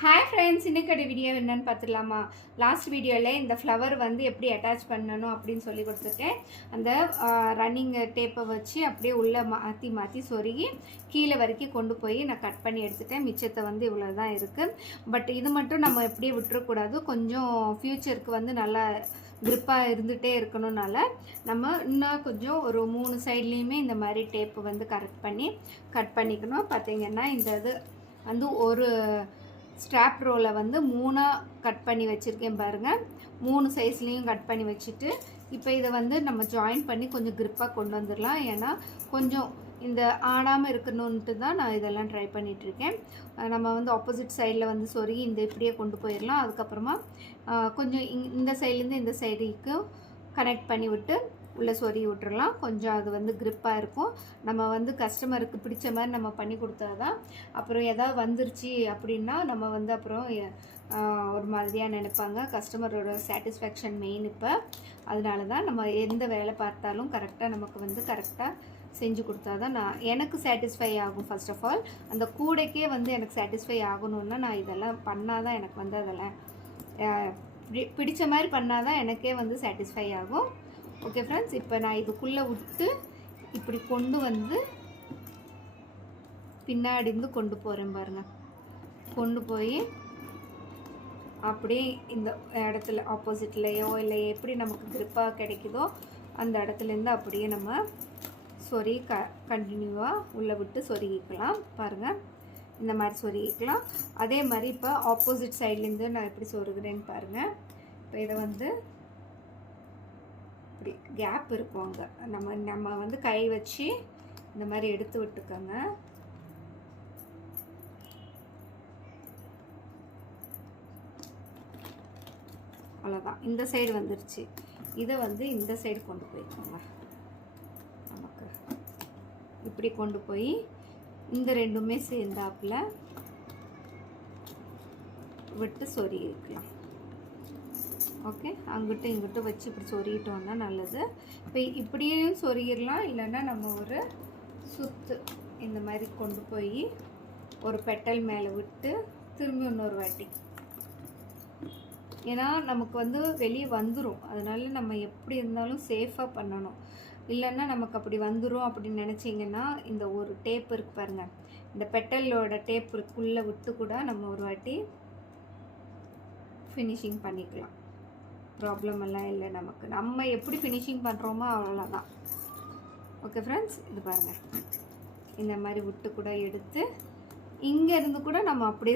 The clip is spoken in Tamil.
ஹாய் ஃப்ரெண்ட்ஸ், இன்னைக்கு வீடியோ என்னன்னு பார்த்துடலாமா? லாஸ்ட் வீடியோவில் இந்த ஃப்ளவர் வந்து எப்படி அட்டாச் பண்ணணும் அப்படின்னு சொல்லி கொடுத்துருக்கேன். அந்த ரன்னிங் டேப்பை வச்சு அப்படியே உள்ளே மாற்றி மாற்றி சொருகி கீழே வரைக்கும் கொண்டு போய் நான் கட் பண்ணி எடுத்துட்டேன். மிச்சத்தை வந்து இவ்வளோ தான் இருக்குது. பட் இது மட்டும் நம்ம எப்படியே விட்டுறக்கூடாது. கொஞ்சம் ஃப்யூச்சருக்கு வந்து நல்லா க்ரிப்பாக இருந்துகிட்டே இருக்கணும்னால நம்ம இன்னும் கொஞ்சம் ஒரு 3 சைட்லேயுமே இந்த மாதிரி டேப்பு வந்து கட் பண்ணிக்கணும். பார்த்திங்கன்னா இந்த இது வந்து ஒரு ஸ்ட்ராப் ரோலை வந்து 3ஆக கட் பண்ணி வச்சுருக்கேன் பாருங்கள். 3 சைஸ்லேயும் கட் பண்ணி வச்சுட்டு இப்போ இதை வந்து நம்ம ஜாயின் பண்ணி கொஞ்சம் க்ரிப்பாக கொண்டு வந்துடலாம். ஏன்னா கொஞ்சம் இந்த ஆடாமல் இருக்கணுன்ட்டு தான் நான் இதெல்லாம் ட்ரை பண்ணிகிட்ருக்கேன். நம்ம வந்து ஆப்போசிட் சைடில் வந்து சொருகி இந்த இப்படியே கொண்டு போயிடலாம். அதுக்கப்புறமா கொஞ்சம் இந்த சைட்லேருந்து இந்த சைடுக்கு கனெக்ட் பண்ணி விட்டு உள்ளே சொருகி விட்டுறலாம். கொஞ்சம் அது வந்து க்ரிப்பாக இருக்கும். நம்ம வந்து கஸ்டமருக்கு பிடிச்ச மாதிரி நம்ம பண்ணி கொடுத்தா தான். அப்புறம் எதாவது வந்துருச்சு அப்படின்னா நம்ம வந்து அப்புறம் ஒரு மாதிரியாக நினைப்பாங்க. கஸ்டமரோட சாட்டிஸ்ஃபேக்ஷன் மெயின். இப்போ அதனால தான் நம்ம எந்த வேலை பார்த்தாலும் கரெக்டாக நமக்கு வந்து கரெக்டாக செஞ்சு கொடுத்தா தான் எனக்கு சாட்டிஸ்ஃபை ஆகும். ஃபர்ஸ்ட் ஆஃப் ஆல் அந்த கூடைக்கே வந்து எனக்கு சாட்டிஸ்ஃபை ஆகணுன்னா நான் இதெல்லாம் பண்ணால் தான் எனக்கு வந்து அதெல்லாம் பிடிச்ச மாதிரி பண்ணால் தான் எனக்கே வந்து சாட்டிஸ்ஃபை ஆகும். ஓகே ஃப்ரெண்ட்ஸ், இப்போ நான் இதுக்குள்ளே விட்டு இப்படி கொண்டு வந்து பின்னாடி இருந்து கொண்டு போகிறேன் பாருங்கள். கொண்டு போய் அப்படியே இந்த இடத்துல ஆப்போசிட்லேயோ இல்லை எப்படி நமக்கு க்ரிப்பாக கிடைக்குதோ அந்த இடத்துலேருந்து அப்படியே நம்ம கண்டினியூவாக உள்ளே விட்டு சொருகிக்கலாம். பாருங்கள், இந்த மாதிரி சொருகிக்கலாம். அதே மாதிரி இப்போ ஆப்போசிட் சைட்லேருந்து நான் எப்படி சொருகிறேன்னு பாருங்கள். இப்போ இதை வந்து இப்படி கேப் இருக்கும் அங்கே. நம்ம வந்து கை வச்சு இந்த மாதிரி எடுத்து விட்டுக்கோங்க. அவ்வளோதான், இந்த சைடு வந்துருச்சு. இதை வந்து இந்த சைடு கொண்டு போய்க்கோங்க. நமக்கு இப்படி கொண்டு போய் இந்த ரெண்டுமே சேர்ந்தாப்பில் விட்டு சொருகிக்கலாம். ஓகே, அங்கிட்டும் இங்கிட்டும் வச்சு இப்படி சொருகிட்டோன்னா நல்லது. இப்போ இப்படியும் சொருகிடலாம். இல்லைன்னா நம்ம ஒரு சுத்து இந்த மாதிரி கொண்டு போய் ஒரு பெட்டல் மேலே விட்டு திரும்பி இன்னொரு வாட்டி. ஏன்னா நமக்கு வந்து வெளியே வந்துடும். அதனால நம்ம எப்படி இருந்தாலும் சேஃபாக பண்ணணும். இல்லைன்னா நமக்கு அப்படி வந்துடும் அப்படின்னு நினச்சிங்கன்னா இந்த ஒரு டேப் இருக்கு பாருங்கள், இந்த பெட்டலோட டேப்புக்குள்ளே விட்டு கூட நம்ம ஒரு வாட்டி ஃபினிஷிங் பண்ணிக்கலாம். ப்ராப்ளம் எல்லாம் இல்லை நமக்கு. நம்ம எப்படி ஃபினிஷிங் பண்ணுறோமோ அவ்வளோதான். ஓகே ஃப்ரெண்ட்ஸ், இது பாருங்கள், இந்த மாதிரி விட்டு கூட எடுத்து இங்கே இருந்து கூட நம்ம அப்படியே